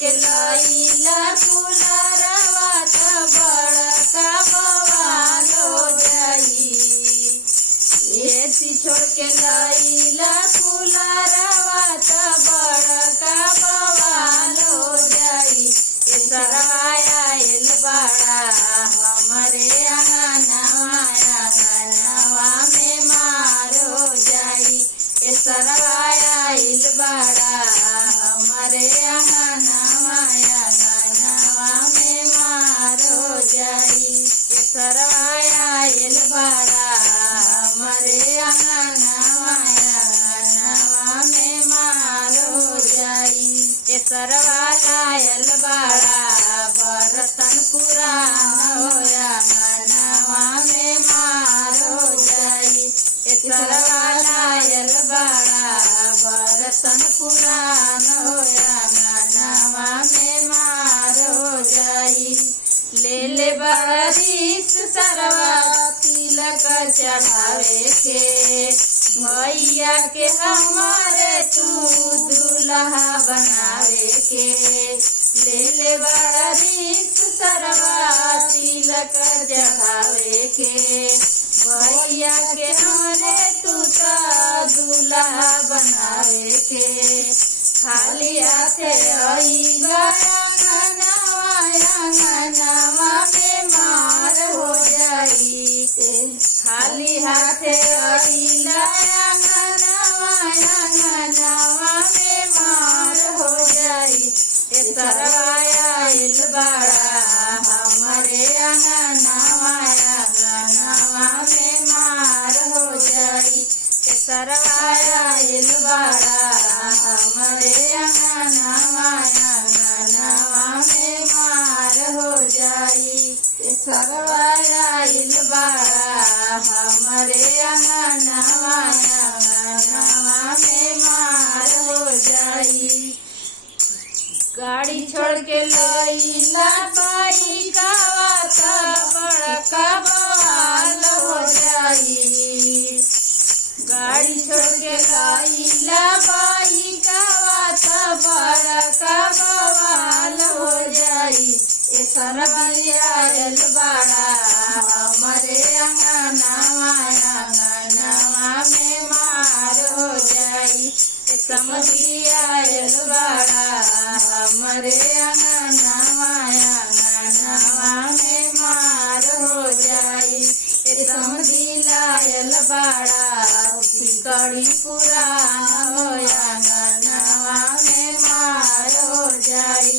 के लईला कुलरवा त बड़का बवाल हो जाई। एसी छोड़ के लईला कुलरवा त बड़का बवाल हो जाई। ए सरवाया आइल बाड़ा हमरे अंगनवा में मार हो जाई। ए सरवाया आइल बाड़ा हमरे अंगनवा में मार हो जाई। ए सरवाया आइल बाड़ा हमरे अंगनवा में मार हो जाई। ए सरवाया आइल बाड़ा बर्तन पुरान होया अंगनवा में मार हो जाई। ए सरवाया आइल बाड़ा बर्तन पुरान होया अंगनवा में मार हो जाई। ले ले बरिस सरवा तिलक चढ़ावे के भैया के हमारे तू दूल्हा बनावे के। ले ले बरिस सरवा तिलक चढ़ावे के भैया के हमारे तू दूल्हा बनावे के। खाली हाथे आईगा अंगनवा में मार हो जाई। खाली हाथे आईला अंगनवा में मार हो जाई। ए सरवाया आइल बाड़ा हमरे अंगनवा में मार हो जाई। ए सरवाया आइल बाड़ा हमरे अंगनवा में मार हो जाई। ए सरवाया आइल बाड़ा हमरे अंगनवा में मार हो जाई। गाड़ी छोड़ के लईला बाइकवा त बड़का बवाल हो जाई। गाड़ी छोड़ के लईला बाइकवा त बड़का बवाल हो जाई। ए सरवाया आइल बाड़ा हमरे अंगनवा में मार हो जाई। ए समझिया आइल बाड़ा हमरे अंगनवा में मार हो जाई। ए समझिला आइल बाड़ा सिकड़ी पुरान होया अंगनवा में मार हो जाई।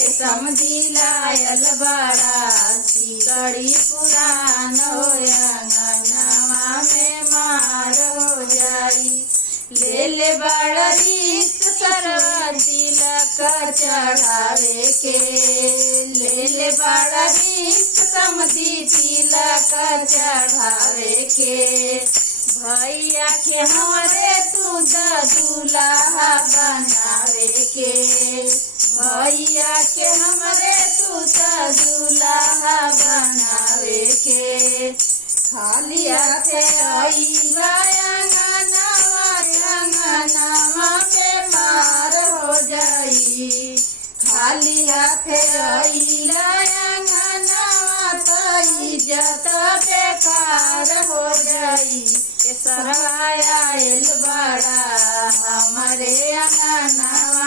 ए समझिला आइल बाड़ा सिकड़ी पुरान होया अंगनवा में मार हो जाई। ले ले बरिस सरवा तिलक चढ़ावे के। ले ले बरिस समधी तिलक चढ़ावे के भैया के हमारे तू दूल्हा बनावे के। भैया के हमारे तू दूल्हा बनावे के। खाली हाथे आईगा अंगनवा में मार हो जाई। खाली हाथे आईला अंगनवा त इज्जत बेकार हो जाई। ए सरवाया आइल बाड़ा हमरे अंगनवा